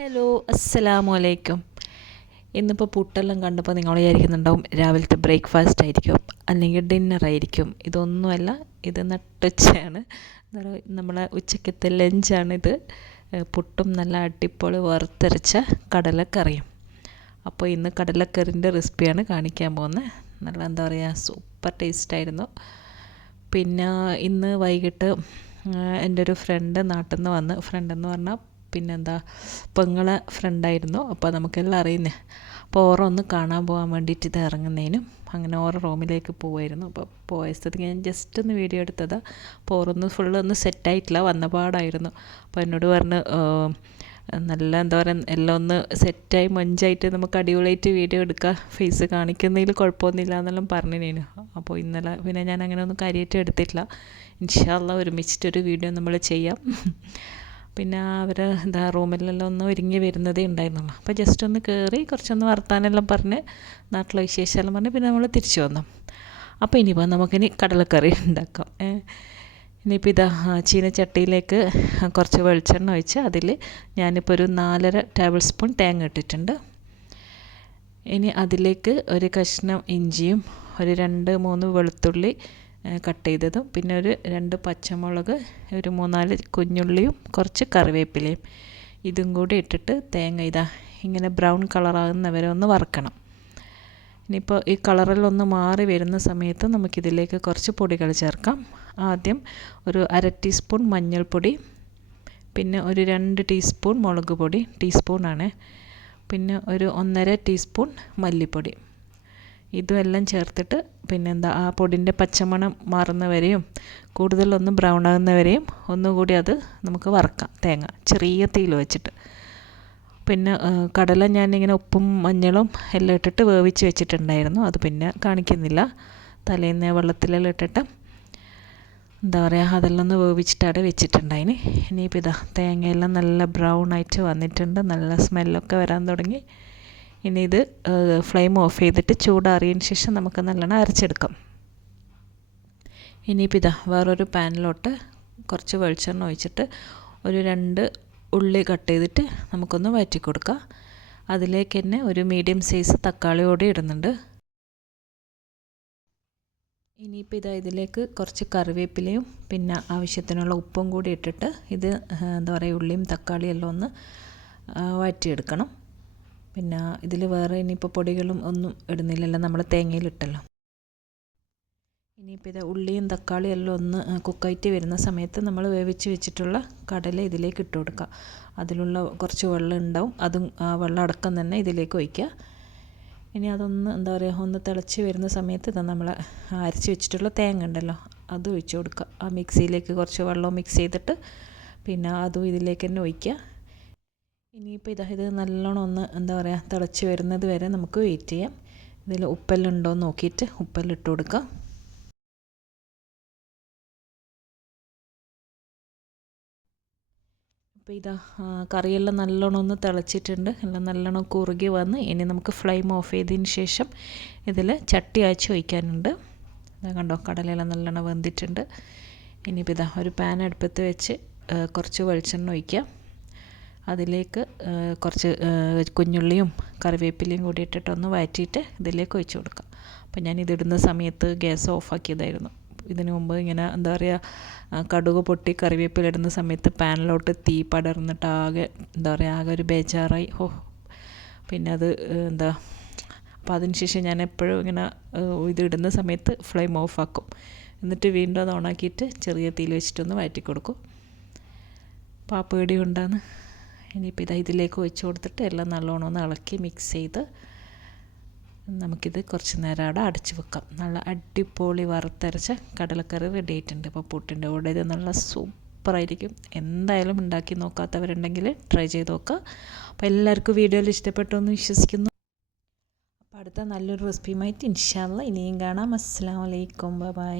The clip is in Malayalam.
ഹലോ, അസ്സലാമു അലൈക്കും. ഇന്നിപ്പോൾ പുട്ടെല്ലാം കണ്ടപ്പോൾ നിങ്ങൾ വിചാരിക്കുന്നുണ്ടാവും രാവിലത്തെ ബ്രേക്ക്ഫാസ്റ്റ് ആയിരിക്കും അല്ലെങ്കിൽ ഡിന്നർ ആയിരിക്കും. ഇതൊന്നുമല്ല, ഇത് നട്ടുച്ചയാണ്. നമ്മളെ ഉച്ചക്കത്തെ ലഞ്ചാണിത്. പുട്ടും നല്ല അടിപൊളി വറുത്തരച്ച കടലക്കറിയും. അപ്പോൾ ഇന്ന് കടലക്കറിൻ്റെ റെസിപ്പിയാണ് കാണിക്കാൻ പോകുന്നത്. നല്ല എന്താ പറയുക, സൂപ്പർ ടേസ്റ്റായിരുന്നു. പിന്നെ ഇന്ന് വൈകിട്ട് എൻ്റെ ഒരു ഫ്രണ്ട് നാട്ടിൽ നിന്ന് വന്ന്, ഫ്രണ്ടെന്ന് പറഞ്ഞാൽ പിന്നെന്താ പെങ്ങളെ ഫ്രണ്ടായിരുന്നു. അപ്പോൾ നമുക്കെല്ലാം അറിയുന്നേ. അപ്പോൾ ഓറ ഒന്ന് കാണാൻ പോകാൻ വേണ്ടിയിട്ട് ഇത് ഇറങ്ങുന്നതിനും അങ്ങനെ ഓരോ റൂമിലേക്ക് പോവായിരുന്നു. അപ്പോൾ പോയ സ്ഥിതിക്ക് ഞാൻ ജസ്റ്റ് ഒന്ന് വീഡിയോ എടുത്തതാണ്. അപ്പോൾ ഓറൊന്ന് ഫുള്ളൊന്ന് സെറ്റായിട്ടില്ല, വന്ന പാടായിരുന്നു. അപ്പോൾ എന്നോട് പറഞ്ഞ് നല്ല എന്താ പറയുക, എല്ലാം ഒന്ന് സെറ്റായി മൊഞ്ചായിട്ട് നമുക്ക് അടിപൊളിയായിട്ട് വീഡിയോ എടുക്കാം, ഫേസ് കാണിക്കുന്നതിൽ കുഴപ്പമൊന്നുമില്ല എന്നെല്ലാം പറഞ്ഞിനേനു. അപ്പോൾ ഇന്നലെ പിന്നെ ഞാൻ അങ്ങനെ ഒന്നും കാര്യമായിട്ട് എടുത്തിട്ടില്ല. ഇൻഷാ അല്ലാഹ് ഒരുമിച്ചിട്ടൊരു വീഡിയോ നമ്മൾ ചെയ്യാം. പിന്നെ അവർ എന്താ റൂമിലെല്ലാം ഒന്ന് ഒരുങ്ങി വരുന്നതേ ഉണ്ടായിരുന്നുള്ളൂ. അപ്പോൾ ജസ്റ്റ് ഒന്ന് കയറി കുറച്ചൊന്ന് വർത്താനെല്ലാം പറഞ്ഞ് നാട്ടിലെ വിശേഷമെല്ലാം പറഞ്ഞ് പിന്നെ നമ്മൾ തിരിച്ചു വന്നു. അപ്പോൾ ഇനിയിപ്പോൾ നമുക്കിനി കടലക്കറി ഉണ്ടാക്കാം. ഇനിയിപ്പോൾ ഇതാ ചീനച്ചട്ടിയിലേക്ക് കുറച്ച് വെളിച്ചെണ്ണ ഒഴിച്ച് അതിൽ ഞാനിപ്പോൾ ഒരു 4.5 ടേബിൾ സ്പൂൺ തേങ്ങ ഇട്ടിട്ടുണ്ട്. ഇനി അതിലേക്ക് ഒരു കഷ്ണം ഇഞ്ചിയും ഒരു 2-3 വെളുത്തുള്ളി കട്ട് ചെയ്തതും പിന്നെ ഒരു 2 പച്ചമുളക്, ഒരു 3-4 കുഞ്ഞുള്ളിയും കുറച്ച് കറിവേപ്പിലയും ഇതും കൂടി ഇട്ടിട്ട് തേങ്ങ ഇതാ ഇങ്ങനെ ബ്രൗൺ കളറാകുന്നവരെ ഒന്ന് വറുക്കണം. ഇനിയിപ്പോൾ ഈ കളറിലൊന്ന് മാറി വരുന്ന സമയത്ത് നമുക്കിതിലേക്ക് കുറച്ച് പൊടികൾ ചേർക്കാം. ആദ്യം ഒരു 1/2 ടീസ്പൂൺ മഞ്ഞൾപ്പൊടി, പിന്നെ ഒരു 2 ടീസ്പൂൺ മുളക് പൊടി, ടീസ്പൂണാണ്, പിന്നെ ഒരു 1.5 ടീസ്പൂൺ മല്ലിപ്പൊടി. ഇതുമെല്ലാം ചേർത്തിട്ട് പിന്നെന്താ ആ പൊടിൻ്റെ പച്ചമണം മാറുന്നവരെയും കൂടുതലൊന്ന് ബ്രൗൺ ആകുന്നവരെയും ഒന്നുകൂടി അത് നമുക്ക് വറക്കാം, തേങ്ങ ചെറിയ തീയിൽ വെച്ചിട്ട്. പിന്നെ കടല ഞാനിങ്ങനെ ഉപ്പും മഞ്ഞളും എല്ലാം ഇട്ടിട്ട് വേവിച്ച് വെച്ചിട്ടുണ്ടായിരുന്നു. അത് പിന്നെ കാണിക്കുന്നില്ല. തലേന്ന് വെള്ളത്തിലെല്ലാം ഇട്ടിട്ട് എന്താ പറയുക അതെല്ലാം ഒന്ന് വേവിച്ചിട്ടാണ് വെച്ചിട്ടുണ്ടായിന്. ഇനിയിപ്പോൾ ഇതാ തേങ്ങയെല്ലാം നല്ല ബ്രൗൺ ആയിട്ട് വന്നിട്ടുണ്ട്, നല്ല സ്മെല്ലൊക്കെ വരാൻ തുടങ്ങി. ഇനി ഇത് ഫ്ലെയിം ഓഫ് ചെയ്തിട്ട് ചൂടാറിയതിന് ശേഷം നമുക്ക് നല്ലോണം അരച്ചെടുക്കാം. ഇനിയിപ്പോൾ ഇതാ വേറൊരു പാനിലോട്ട് കുറച്ച് വെളിച്ചെണ്ണ ഒഴിച്ചിട്ട് ഒരു 2 ഉള്ളി കട്ട് ചെയ്തിട്ട് നമുക്കൊന്ന് വഴറ്റി കൊടുക്കാം. അതിലേക്ക് തന്നെ ഒരു മീഡിയം സൈസ് തക്കാളി കൂടി ഇടുന്നുണ്ട്. ഇനിയിപ്പോൾ ഇതാ ഇതിലേക്ക് കുറച്ച് കറിവേപ്പിലയും പിന്നെ ആവശ്യത്തിനുള്ള ഉപ്പും കൂടി ഇട്ടിട്ട് ഇത് എന്താ പറയുക ഉള്ളിയും തക്കാളിയും എല്ലാം ഒന്ന് വഴറ്റിയെടുക്കണം. പിന്നെ ഇതിൽ വേറെ ഇനിയിപ്പോൾ പൊടികളും ഒന്നും ഇടുന്നില്ലല്ലോ, നമ്മൾ തേങ്ങയിലിട്ടല്ലോ. ഇനിയിപ്പോൾ ഇത് ഉള്ളിയും തക്കാളിയും എല്ലാം ഒന്ന് കുക്കായിട്ട് വരുന്ന സമയത്ത് നമ്മൾ വേവിച്ച് വെച്ചിട്ടുള്ള കടല ഇതിലേക്ക് ഇട്ട് കൊടുക്കുക. അതിലുള്ള കുറച്ച് വെള്ളം ഉണ്ടാവും, അതും ആ വെള്ളം അടക്കം തന്നെ ഇതിലേക്ക് ഒഴിക്കുക. ഇനി അതൊന്ന് എന്താ പറയുക ഒന്ന് തിളച്ച് വരുന്ന സമയത്ത് ഇതാ നമ്മൾ അരച്ച് വെച്ചിട്ടുള്ള തേങ്ങ ഉണ്ടല്ലോ അത് ഒഴിച്ച് കൊടുക്കുക. ആ മിക്സിയിലേക്ക് കുറച്ച് വെള്ളം മിക്സ് ചെയ്തിട്ട് പിന്നെ അതും ഇതിലേക്ക് തന്നെ ഒഴിക്കുക. ഇനിയിപ്പോൾ ഇത് നല്ലോണം ഒന്ന് എന്താ പറയുക തിളച്ച് വരുന്നത് വരെ നമുക്ക് വെയിറ്റ് ചെയ്യാം. ഇതിൽ ഉപ്പെല്ലാം ഉണ്ടോ എന്ന് നോക്കിയിട്ട് ഉപ്പെല്ലാം ഇട്ട് കൊടുക്കാം. ഇപ്പോൾ കറിയെല്ലാം നല്ലോണം ഒന്ന് തിളച്ചിട്ടുണ്ട്, എല്ലാം നല്ലോണം കുറുകി വന്ന് ഇനി നമുക്ക് ഫ്ലെയിം ഓഫ് ചെയ്തതിന് ശേഷം ഇതിൽ ചട്ടി അയച്ച് ഒഴിക്കാനുണ്ട്. ഇതാ കണ്ടോ കടലെല്ലാം നല്ലോണം വെന്തിട്ടുണ്ട്. ഇനിയിപ്പോൾ ഒരു പാൻ അടുപ്പത്ത് വെച്ച് കുറച്ച് വെളിച്ചെണ്ണ ഒഴിക്കാം. അതിലേക്ക് കുറച്ച് കുഞ്ഞുള്ളിയും കറിവേപ്പിലയും കൂടി ഇട്ടിട്ടൊന്ന് വഴറ്റിയിട്ട് ഇതിലേക്ക് ഒഴിച്ച് കൊടുക്കാം. അപ്പോൾ ഞാൻ ഇതിടുന്ന സമയത്ത് ഗ്യാസ് ഓഫാക്കിയതായിരുന്നു. ഇതിനു മുമ്പ് ഇങ്ങനെ എന്താ പറയുക കടുക് പൊട്ടി കറിവേപ്പില ഇടുന്ന സമയത്ത് പാനിലോട്ട് തീ പടർന്നിട്ട് ആകെ എന്താ പറയുക ആകെ ഒരു ബേജാറായി. പിന്നെ അത് എന്താ അപ്പോൾ അതിന് ശേഷം ഞാൻ എപ്പോഴും ഇങ്ങനെ ഇതിടുന്ന സമയത്ത് ഫ്ലെയിം ഓഫാക്കും. എന്നിട്ട് വീണ്ടും അത് ഓണാക്കിയിട്ട് ചെറിയ തീയിൽ വെച്ചിട്ടൊന്ന് വഴറ്റി കൊടുക്കും. അപ്പോൾ ആ പേടി കൊണ്ടാണ്. ഇനിയിപ്പോൾ ഇതിലേക്ക് ഒഴിച്ച് കൊടുത്തിട്ട് എല്ലാം നല്ലോണം ഒന്ന് ഇളക്കി മിക്സ് ചെയ്ത് നമുക്കിത് കുറച്ച് നേരം അവിടെ അടച്ച് വെക്കാം. നല്ല അടിപൊളി വറുത്തരച്ച കടലക്കറി റെഡി ആയിട്ടുണ്ട്. അപ്പോൾ പുട്ടിൻ്റെ കൂടെ ഇത് നല്ല സൂപ്പറായിരിക്കും. എന്തായാലും ഉണ്ടാക്കി നോക്കാത്തവരുണ്ടെങ്കിൽ ട്രൈ ചെയ്ത് നോക്കുക. അപ്പോൾ എല്ലാവർക്കും വീഡിയോയിൽ ഇഷ്ടപ്പെട്ടു എന്ന് വിശ്വസിക്കുന്നു. അപ്പോൾ അടുത്ത നല്ലൊരു റെസിപ്പിയുമായിട്ട് ഇൻഷാ അല്ലാഹ് ഇനിയും കാണാം. അസ്സലാമു അലൈക്കും, ബൈ.